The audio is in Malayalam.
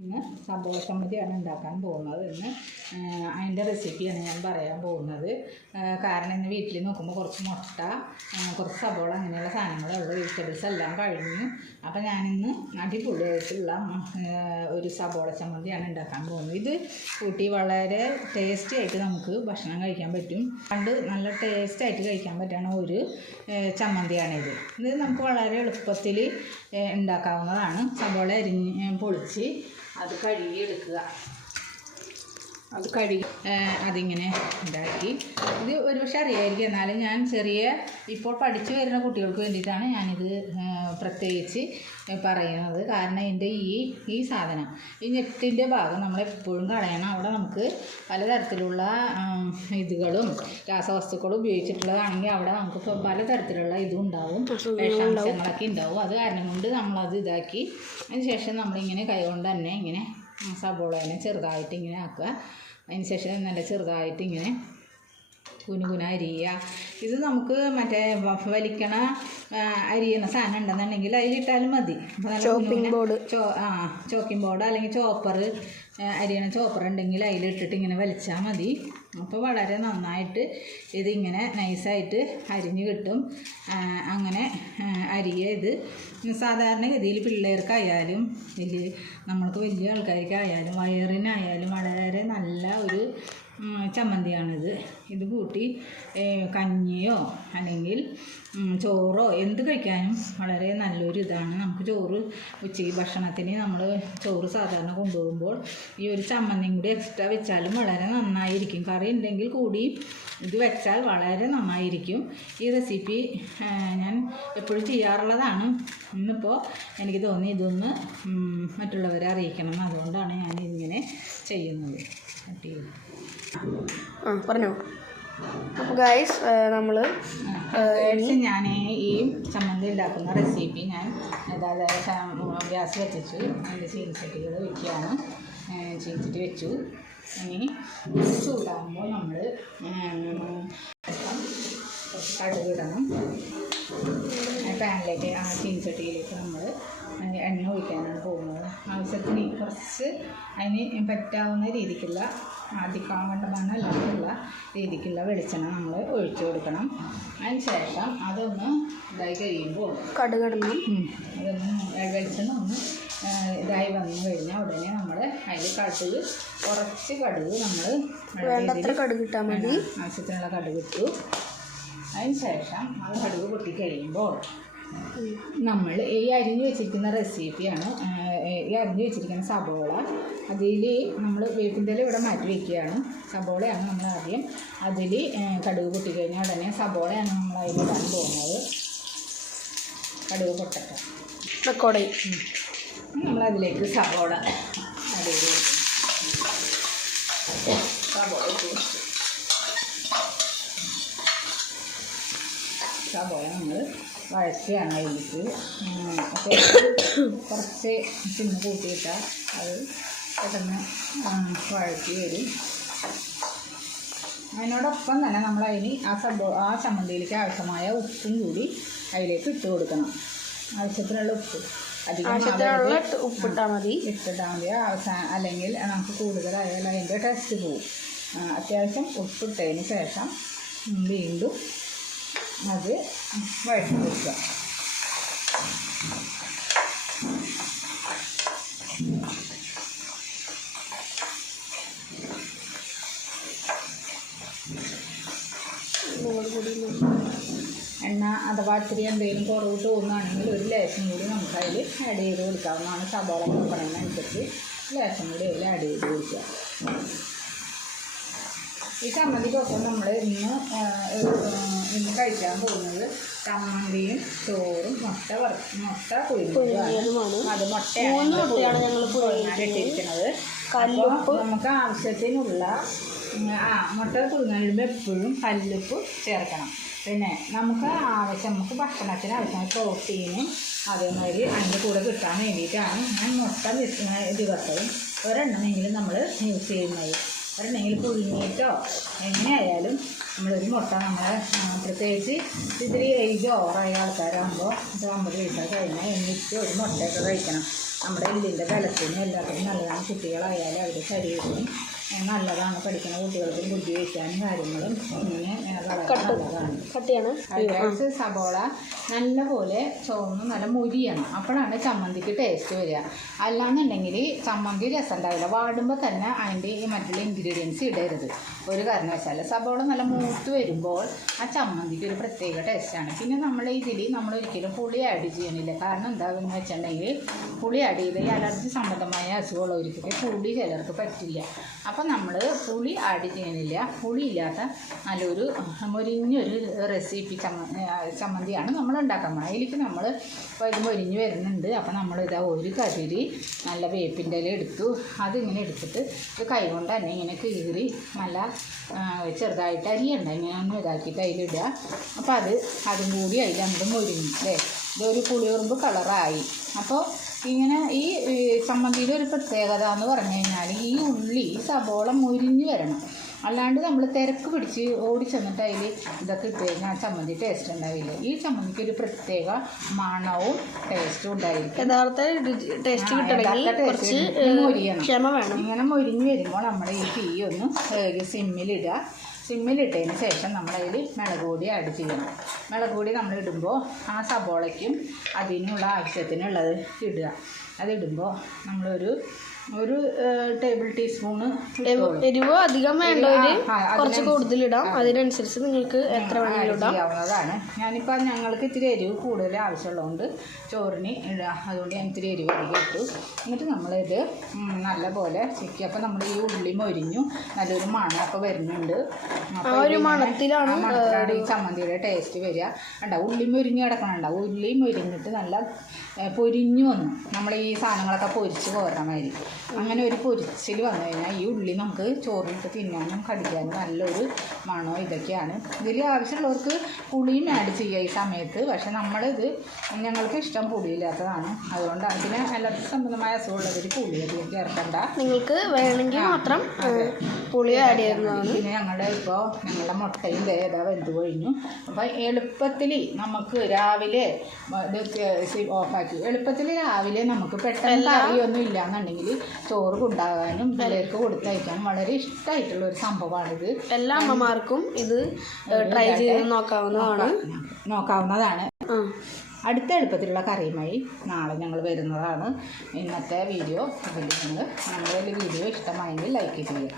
ഇന്ന് സബോള ചമ്മന്തിയാണ് ഉണ്ടാക്കാൻ പോകുന്നത്. ഇന്ന് അതിൻ്റെ റെസിപ്പിയാണ് ഞാൻ പറയാൻ പോകുന്നത്. കാരണം ഇന്ന് വീട്ടിൽ നോക്കുമ്പോൾ കുറച്ച് മുട്ട, കുറച്ച് സബോള അങ്ങനെയുള്ള സാധനങ്ങളുള്ള വെജിറ്റബിൾസ് എല്ലാം കഴിഞ്ഞു. അപ്പോൾ ഞാനിന്ന് അടിപൊളിയായിട്ടുള്ള ഒരു സബോള ചമ്മന്തിയാണ് ഉണ്ടാക്കാൻ പോകുന്നത്. ഇത് കൂട്ടി വളരെ ടേസ്റ്റി ആയിട്ട് നമുക്ക് ഭക്ഷണം കഴിക്കാൻ പറ്റും. പണ്ട് നല്ല ടേസ്റ്റായിട്ട് കഴിക്കാൻ പറ്റുന്ന ഒരു ചമ്മന്തിയാണിത്. ഇത് നമുക്ക് വളരെ എളുപ്പത്തിൽ ഉണ്ടാക്കാവുന്നതാണ്. സബോള അരിഞ്ഞ് പൊളിച്ച് അത് കഴുകിയെടുക്കുക. അത് അതിങ്ങനെ ഉണ്ടാക്കി ഇത് ഒരുപക്ഷെ അറിയായിരിക്കും. എന്നാലും ഞാൻ ഇപ്പോൾ പഠിച്ചു വരുന്ന കുട്ടികൾക്ക് വേണ്ടിയിട്ടാണ് ഞാനിത് പ്രത്യേകിച്ച് പറയുന്നത്. കാരണം ഇതിൻ്റെ ഈ സാധനം, ഈ ഞെട്ടിൻ്റെ ഭാഗം നമ്മളെപ്പോഴും കളയണം. അവിടെ നമുക്ക് പലതരത്തിലുള്ള ഇതുകളും രാസവസ്തുക്കളും ഉപയോഗിച്ചിട്ടുള്ളതാണെങ്കിൽ അവിടെ നമുക്ക് പലതരത്തിലുള്ള ഇതും ഉണ്ടാവും, വിഷാംശങ്ങളൊക്കെ ഉണ്ടാവും. അത് കാരണം കൊണ്ട് നമ്മളത് ഇതാക്കി അതിന് ശേഷം നമ്മളിങ്ങനെ കൈകൊണ്ട് തന്നെ ഇങ്ങനെ സബോളേനെ ചെറുതായിട്ട് ഇങ്ങനെ ആക്കുക. അതിന് ശേഷം നല്ല ചെറുതായിട്ട് ഇങ്ങനെ കുനുകുന അരിയുക. ഇത് നമുക്ക് മറ്റേ വലിക്കണ അരിയുന്ന സാധനം ഉണ്ടെന്നുണ്ടെങ്കിൽ അതിലിട്ടാലും മതി. ചോക്കിംഗ് ബോർഡ് അല്ലെങ്കിൽ ചോപ്പർ, അരിയണ ചോപ്പർ ഉണ്ടെങ്കിൽ അതിലിട്ടിട്ട് ഇങ്ങനെ വലിച്ചാൽ മതി. അപ്പോൾ വളരെ നന്നായിട്ട് ഇതിങ്ങനെ നൈസായിട്ട് അരിഞ്ഞ് കിട്ടും. അങ്ങനെ അരിയുക. ഇത് സാധാരണഗതിയിൽ പിള്ളേർക്കായാലും നമ്മൾക്ക് വലിയ ആൾക്കാർക്കായാലും വയറിനായാലും വളരെ നല്ല ഒരു ചമ്മന്തിയാണിത്. ഇത് കൂട്ടി കഞ്ഞിയോ അല്ലെങ്കിൽ ചോറോ എന്ത് കഴിക്കാനും വളരെ നല്ലൊരു ഇതാണ്. നമുക്ക് ചോറ് ഉച്ചയ്ക്ക് ഭക്ഷണത്തിന് നമ്മൾ ചോറ് സാധാരണ കൊണ്ടുപോകുമ്പോൾ ഈ ഒരു ചമ്മന്തിയും കൂടി എക്സ്ട്രാ വെച്ചാലും വളരെ നന്നായിരിക്കും. കറി ഉണ്ടെങ്കിൽ കൂടി ഇത് വെച്ചാൽ വളരെ നന്നായിരിക്കും. ഈ റെസിപ്പി ഞാൻ എപ്പോഴും ചെയ്യാറുള്ളതാണ്. ഇന്നിപ്പോൾ എനിക്ക് തോന്നി ഇതൊന്ന് മറ്റുള്ളവരെ അറിയിക്കണം. അതുകൊണ്ടാണ് ഞാൻ ഇതിങ്ങനെ ചെയ്യുന്നത്. പറഞ്ഞോ. അപ്പോൾ ഗൈസ് നമ്മൾ ഞാൻ ഈ ചമ്മന്തി ഉണ്ടാക്കുന്ന റെസിപ്പി ഞാൻ ഗ്യാസ് വെച്ചു. അതിൻ്റെ ചീനിച്ചട്ടികൾ വയ്ക്കുകയാണ്. ചീനിച്ചട്ടി വെച്ചു. ഇനി ചൂടാകുമ്പോൾ നമ്മൾ കടുക് ഇടണം. പാനിലേക്ക് ചീനിച്ചട്ടിയിലേക്ക് നമ്മൾ എണ്ണ ഒഴിക്കാനാണ് പോകുന്നത്. ആവശ്യത്തിന് കുറച്ച് അതിന് പറ്റാവുന്ന രീതിക്കുള്ള അധികം കണ്ടമാനമല്ലാതുള്ള രീതിക്കുള്ള വെളിച്ചെണ്ണ നമ്മൾ ഒഴിച്ചു കൊടുക്കണം. അതിന് ശേഷം അതൊന്ന് ഇതായി കഴിയുമ്പോൾ കടുകിടണം. വെളിച്ചെണ്ണ ഒന്ന് ഇതായി വന്നു കഴിഞ്ഞാൽ ഉടനെ നമ്മൾ അതിൽ കുറച്ച് കടുക് നമ്മൾ കടുകിട്ടാൽ മതി. ആവശ്യത്തിനുള്ള കടുക് ഇട്ടു. അതിന് ശേഷം അത് കടുക് പൊട്ടിക്കഴിയുമ്പോൾ നമ്മൾ ഈ അരിഞ്ഞു വെച്ചിരിക്കുന്ന റെസിപ്പിയാണ്. ഈ അരിഞ്ഞു വെച്ചിരിക്കുന്ന സബോള അതിൽ നമ്മൾ വേപ്പിൻ്റെ ഇവിടെ മാറ്റി വയ്ക്കുകയാണ്. സബോളയാണ് നമ്മൾ ആദ്യം അതിൽ കടുക് പൊട്ടിക്കഴിഞ്ഞാൽ ഉടനെ സബോളയാണ് നമ്മൾ അതിലിടാൻ പോകുന്നത്. കടുക് പൊട്ടട്ടെ. നമ്മളതിലേക്ക് സബോള ആഡ് ചെയ്ത് കൊടുക്കും. സബോള നമ്മൾ വഴറ്റിയാണ് അതിലേക്ക്. അപ്പോൾ കുറച്ച് ചിന്ന് കൂട്ടിയിട്ടാൽ അത് പെട്ടെന്ന് വഴറ്റി വരും. അതിനോടൊപ്പം തന്നെ നമ്മൾ ആ ചമ്മന്തിയിലേക്ക് ആവശ്യമായ ഉപ്പും കൂടി അതിലേക്ക് ഇട്ട് കൊടുക്കണം. ആവശ്യത്തിനുള്ള ഉപ്പ് ഉപ്പിട്ടാൽ മതി. അല്ലെങ്കിൽ നമുക്ക് കൂടുതലായാലും അതിൻ്റെ ടേസ്റ്റ് പോവും. അത്യാവശ്യം ഉപ്പിട്ടതിന് ശേഷം വീണ്ടും അത് വഴറ്റി കൊടുക്കുക. എണ്ണ അഥവാ ഇത്തിരി എന്തെങ്കിലും കുറവ് തോന്നുകയാണെങ്കിൽ ഒരു ലേശം കൂടി നമുക്ക് അതിൽ ആഡ് ചെയ്ത് കൊടുക്കാവുന്നതാണ്. സബോള കൊടുക്കണതിനനുസരിച്ച് ലേശം കൂടി അതിൽ ആഡ് ചെയ്ത് കൊടുക്കുക. ഈ ചമ്മന്തിക്കൊപ്പം നമ്മൾ ഇന്ന് കഴിക്കാൻ പോകുന്നത് ചമ്മന്തിയും ചോറും മുട്ട പുഴുങ്ങിയതുമാണ്. അത് മുട്ടയാണ് ഞങ്ങൾ പുഴുങ്ങിയിട്ടിരിക്കുന്നത്. നമുക്ക് ആവശ്യത്തിനുള്ള മുട്ട പുഴുങ്ങാനിടുമ്പോൾ എപ്പോഴും കല്ലുപ്പ് ചേർക്കണം. പിന്നെ നമുക്ക് ഭക്ഷണത്തിന് ആവശ്യമായ പ്രോട്ടീനും അതേമാതിരി അതിൻ്റെ കൂടെ കിട്ടാൻ വേണ്ടിയിട്ടാണ് ഞാൻ മുട്ട ദിവസവും ഒരെണ്ണമെങ്കിലും നമ്മൾ യൂസ് ചെയ്യുന്നത്. ഒരെണ്ണമെങ്കിലും പുഴുങ്ങിയിട്ടോ എങ്ങനെയായാലും നമ്മളൊരു മുട്ട പ്രത്യേകിച്ച് ഇത്തിരി ഏജ് ഓവറായ ആൾക്കാരാകുമ്പോൾ 50 വയസ്സൊക്കെ കഴിഞ്ഞാൽ എന്നിട്ട് ഒരു മുട്ടയൊക്കെ കഴിക്കണം. നമ്മുടെ എല്ലിൻ്റെ ബലത്തിനും എല്ലാത്തിനും നല്ലതാണ്. കുട്ടികളായാലും അവരുടെ ശരീരത്തിനും നല്ലതാണ്. പഠിക്കുന്ന കുട്ടികൾക്കും ബുദ്ധി വയ്ക്കാനും കാര്യങ്ങളും ഇങ്ങനെ വളരെ നല്ലതാണ്. കട്ടിയാണ്. സബോള നല്ലപോലെ ചുവന്ന് നല്ല മുരിയണം. അപ്പോഴാണ് ചമ്മന്തിക്ക് ടേസ്റ്റ് വരിക. അല്ലാന്നുണ്ടെങ്കിൽ ചമ്മന്തി രസം ഉണ്ടാവില്ല. വാടുമ്പോൾ തന്നെ അതിൻ്റെ ഈ മറ്റുള്ള ഇൻഗ്രീഡിയൻസ് ഇടരുത് ഒരു കാരണവശാലും. സബോള നല്ല മൂത്ത് വരുമ്പോൾ ആ ചമ്മന്തിക്ക് ഒരു പ്രത്യേക ടേസ്റ്റാണ്. പിന്നെ നമ്മൾ ഒരിക്കലും പുളി ആഡ് ചെയ്യണില്ല. കാരണം എന്താണെന്ന് വെച്ചിട്ടുണ്ടെങ്കിൽ പുളി ആഡ് ചെയ്ത് ഈ അലർജി സംബന്ധമായ അസുഖമുള്ളവർക്ക് പുളി ചിലർക്ക് പറ്റില്ല. അപ്പം നമ്മൾ പുളി ആഡ് ചെയ്യണില്ല. പുളിയില്ലാത്ത നല്ലൊരു മൊരിഞ്ഞൊരു റെസിപ്പി ചമ്മന്തിയാണ് നമ്മൾ ഉണ്ടാക്കാൻ പോകുന്നത്. അതിലേക്ക് നമ്മൾ ഇപ്പോൾ ഇത് മൊരിഞ്ഞ് വരുന്നുണ്ട്. അപ്പോൾ നമ്മളിതാ ഒരു കതിരി നല്ല വേപ്പിൻ്റെ ഇല എടുത്തു. അതിങ്ങനെ എടുത്തിട്ട് ഇത് കൈകൊണ്ട് തന്നെ ഇങ്ങനെ കീറി നല്ല ചെറുതായിട്ട് അരിയുണ്ട് ഇങ്ങനെ ഒന്ന് ഇതാക്കിയിട്ട് അതിലിടുക. അപ്പോൾ അതും കൂടി അതിൽ അങ്ങോട്ട് മൊരിഞ്ഞു അല്ലേ. ഇതൊരു പുളിയുറുമ്പ് കളറായി. അപ്പോൾ ഇങ്ങനെ ഈ ചമ്മന്തിയുടെ ഒരു പ്രത്യേകത എന്ന് പറഞ്ഞു കഴിഞ്ഞാൽ ഈ സബോള മുരിഞ്ഞ് വരണം. അല്ലാണ്ട് നമ്മൾ തിരക്ക് പിടിച്ച് ഓടിച്ചെന്നിട്ട് അതിൽ ഇതൊക്കെ ഇട്ട് കഴിഞ്ഞാൽ ആ ചമ്മന്തി ടേസ്റ്റ് ഉണ്ടാവില്ല. ഈ ചമ്മന്തിക്ക് ഒരു പ്രത്യേക മണവും ടേസ്റ്റും ഉണ്ടായിരിക്കും. യഥാർത്ഥ ടേസ്റ്റ് മൊരിയണം. ഇങ്ങനെ മൊരിഞ്ഞ് വരുമ്പോൾ നമ്മുടെ ഈ തീ ഒന്ന് സിമ്മിലിടുക. സിമ്മിലിട്ടതിന് ശേഷം നമ്മളതിൽ മുളക് പൊടി ആഡ് ചെയ്യണം. മുളക് പൊടി നമ്മൾ ഇടുമ്പോൾ ആ സബോളയ്ക്കും അതിനുള്ള ആവശ്യത്തിനുള്ളത് ഇടുക. അതിടുമ്പോൾ നമ്മളൊരു ടേബിൾ ടീസ്പൂണ് എരിവ് അധികം വേണ്ടവര് കുറച്ച് കൂടുതലിടാം. അതിനനുസരിച്ച് നിങ്ങൾക്ക് എത്ര വേണമെങ്കിലും ചെയ്യാവുന്നതാണ്. ഞാനിപ്പോൾ ഞങ്ങൾക്ക് ഇത്തിരി എരിവ് കൂടുതൽ ആവശ്യമുള്ളതുകൊണ്ട് ചോറിന് ഇടുക. അതുകൊണ്ട് ഞാൻ ഇത്തിരി എരിവ് അധികം ഇട്ടു. എന്നിട്ട് നമ്മളിത് നല്ലപോലെ ചിക്കി. അപ്പോൾ നമ്മൾ ഈ ഉള്ളി മൊരിഞ്ഞു നല്ലൊരു മണമൊക്കെ വരുന്നുണ്ട്. ഒരു മണത്തിലാണ് ഈ ചമ്മന്തിയുടെ ടേസ്റ്റ് വരിക. ഉള്ളി മൊരിഞ്ഞ് കിടക്കണുണ്ട. ഉള്ളി മൊരിഞ്ഞിട്ട് നല്ല പൊരിഞ്ഞു വന്നു. നമ്മൾ ഈ സാധനങ്ങളൊക്കെ പൊരിച്ച് കോരണമാതിരി അങ്ങനെ ഒരു പൊരിച്ചിൽ വന്നു കഴിഞ്ഞാൽ ഈ ഉള്ളി നമുക്ക് ചോറിലിട്ട് തിന്നാനും കടിക്കാനും നല്ലൊരു മണോ ഇതൊക്കെയാണ്. ഇതിൽ ആവശ്യമുള്ളവർക്ക് പുളിയും ആഡ് ചെയ്യുക ഈ സമയത്ത്. പക്ഷെ ഞങ്ങൾക്ക് ഇഷ്ടം പുളിയില്ലാത്തതാണ്. അതുകൊണ്ടാണ്. പിന്നെ അലർജി സംബന്ധമായ അസുഖമുള്ളവർ പുളി അധികം ചേർക്കണ്ട. നിങ്ങൾക്ക് വേണമെങ്കിൽ മാത്രം പുളി ആഡ് ചെയ്യുന്നതാണ്. പിന്നെ ഞങ്ങളുടെ മുട്ടയും ഏതാ വെന്ത് കഴിഞ്ഞു. അപ്പോൾ എളുപ്പത്തിൽ നമുക്ക് രാവിലെ ഓഫാക്കി രാവിലെ നമുക്ക് പെട്ടെന്ന് കറിയൊന്നും ഇല്ലാന്നുണ്ടെങ്കിൽ ചോറ് കൊണ്ടാകാനും പിള്ളേർക്ക് കൊടുത്തയക്കാനും വളരെ ഇഷ്ടമായിട്ടുള്ള ഒരു സംഭവമാണിത്. എല്ലാ അമ്മമാർക്കും ഇത് ട്രൈ ചെയ്ത് നോക്കാവുന്നതാണ്. അടുത്ത എളുപ്പത്തിലുള്ള കറിയുമായി നാളെ ഞങ്ങൾ വരുന്നതാണ്. ഇന്നത്തെ വീഡിയോ ഇതിൽ ഞങ്ങളുടെ വീഡിയോ ഇഷ്ടമായെങ്കിൽ ലൈക്ക് ചെയ്യുക.